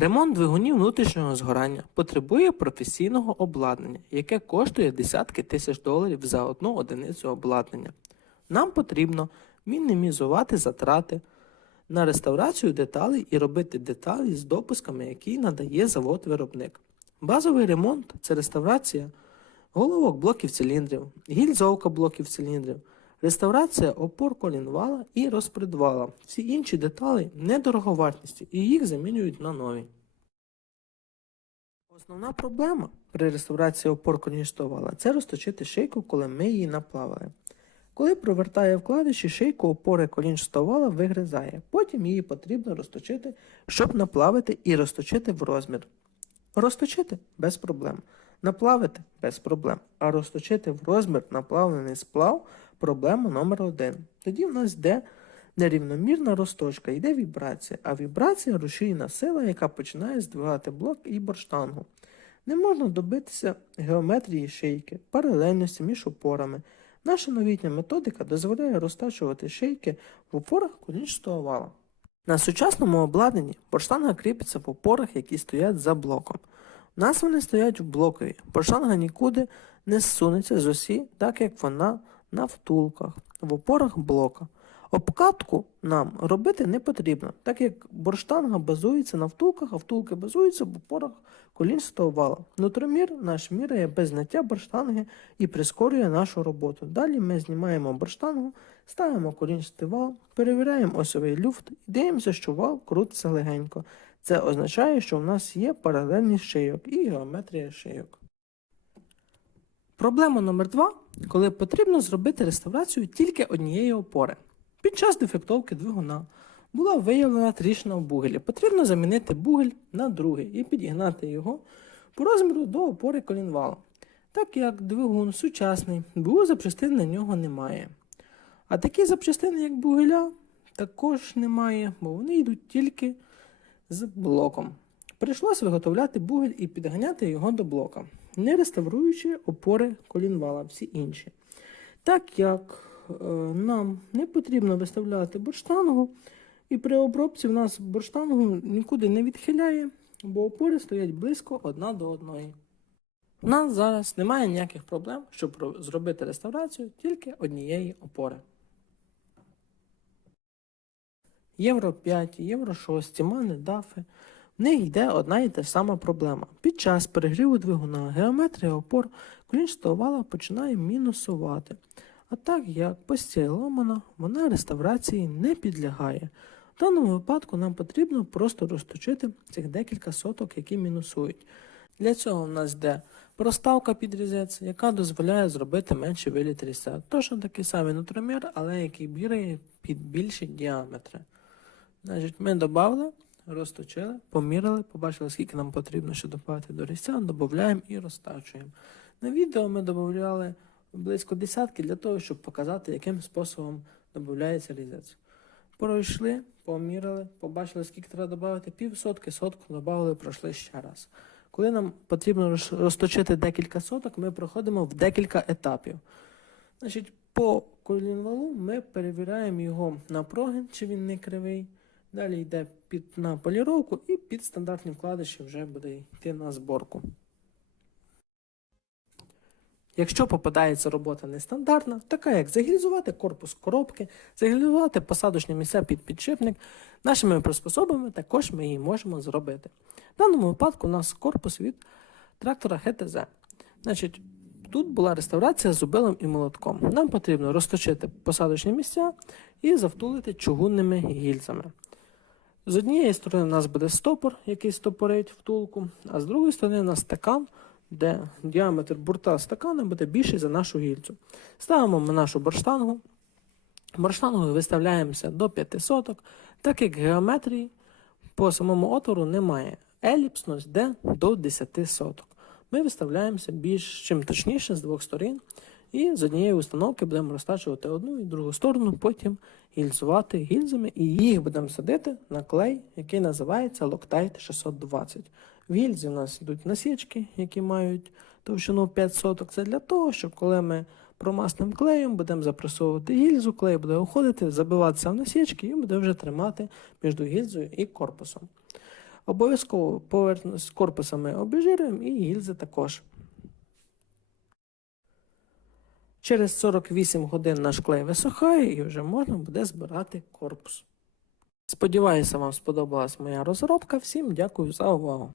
Ремонт двигунів внутрішнього згорання потребує професійного обладнання, яке коштує десятки тисяч доларів за одну одиницю обладнання. Нам потрібно мінімізувати затрати на реставрацію деталей і робити деталі з допусками, які надає завод-виробник. Базовий ремонт це реставрація головок блоків циліндрів, гільзовка блоків циліндрів, реставрація опор колінвала і розпредвала. Всі інші деталі недороговартісті і їх замінюють на нові. Основна проблема при реставрації опор коліністого вала – це розточити шийку, коли ми її наплавили. Коли провертає вкладиші, шийку опори колінчатого вала вигризає. Потім її потрібно розточити, щоб наплавити і розточити в розмір. Розточити без проблем. Наплавити без проблем. А розточити в розмір наплавлений сплав проблема номер один. Тоді в нас йде нерівномірна розточка, йде вібрація, а вібрація рушійна сила, яка починає здвигати блок і борштангу. Не можна добитися геометрії шийки, паралельності між опорами. Наша новітня методика дозволяє розтачувати шийки в опорах колінчатого вала. На сучасному обладнанні борштанга кріпиться в опорах, які стоять за блоком. У нас вони стоять в блокові. Борштанга нікуди не зсунеться з осі, так як вона на втулках, в опорах блока. Обкатку нам робити не потрібно, так як борштанга базується на втулках, а втулки базуються в опорах колінчатого вала. Нутромір наш міряє без зняття борштанги і прискорює нашу роботу. Далі ми знімаємо борштангу, ставимо колінчатий вал, перевіряємо осьовий люфт і дивимося, що вал крутиться легенько. Це означає, що в нас є паралельність шийок і геометрія шийок. Проблема номер два, коли потрібно зробити реставрацію тільки однієї опори. Під час дефектовки двигуна була виявлена тріщина в бугелі. Потрібно замінити бугель на другий і підігнати його по розміру до опори колінвала. Так як двигун сучасний, БУ запчастин на нього немає. А такі запчастини, як бугеля, також немає, бо вони йдуть тільки з блоком. Прийшлось виготовляти бугель і підганяти його до блока, не реставруючи опори колінвала, всі інші. Так як е, нам не потрібно виставляти борштангу, і при обробці в нас борштангу нікуди не відхиляє, бо опори стоять близько одна до одної. У нас зараз немає ніяких проблем, щоб зробити реставрацію тільки однієї опори. Євро 5, Євро 6, мани, дафи. В них йде одна і та сама проблема. Під час перегріву двигуна геометрія опор колінчатого вала починає мінусувати. А так як постіль ломана, вона реставрації не підлягає. В даному випадку нам потрібно просто розточити цих декілька соток, які мінусують. Для цього в нас йде проставка під різець, яка дозволяє зробити менший виліт різця. Точно такий самий нутромір, але який бірає під більші діаметри. Значить, ми додали, розточили, поміряли, побачили, скільки нам потрібно ще додати до різця, додаємо і розтачуємо. На відео ми додавали близько десятки для того, щоб показати, яким способом додається різець. Пройшли, поміряли, побачили, скільки треба додати, пів сотки, сотку додали, пройшли ще раз. Коли нам потрібно розточити декілька соток, ми проходимо в декілька етапів. Значить, по колінвалу ми перевіряємо його на прогин, чи він не кривий. Далі йде під на поліровку і під стандартні вкладиші вже буде йти на зборку. Якщо попадається робота нестандартна, така як загільзувати корпус коробки, загільзувати посадочні місця під підшипник, нашими приспособами також ми її можемо зробити. В даному випадку у нас корпус від трактора ГТЗ. Значить, тут була реставрація з зубилом і молотком. Нам потрібно розточити посадочні місця і завтулити чугунними гільзами. З однієї сторони у нас буде стопор, який стопорить втулку, а з другої сторони у нас стакан, де діаметр бурта стакана буде більший за нашу гільзу. Ставимо ми нашу борштангу. Борштангою виставляємося до 5 соток, так як геометрії по самому отвору немає. Еліпсність йде до 10 соток. Ми виставляємося більш чим точніше з двох сторін. І з однієї установки будемо розтачувати одну і другу сторону, потім гільзувати гільзами, і їх будемо садити на клей, який називається Loctite 620. В гільзі у нас йдуть насічки, які мають товщину 5 соток. Це для того, щоб коли ми промасним клеєм будемо запресовувати гільзу, клей буде уходити, забиватися в насічки і буде вже тримати між гільзою і корпусом. Обов'язково поверхність з корпусами обезжирюємо і гільзи також. Через 48 годин наш клей висохає і вже можна буде збирати корпус. Сподіваюся, вам сподобалась моя розробка. Всім дякую за увагу.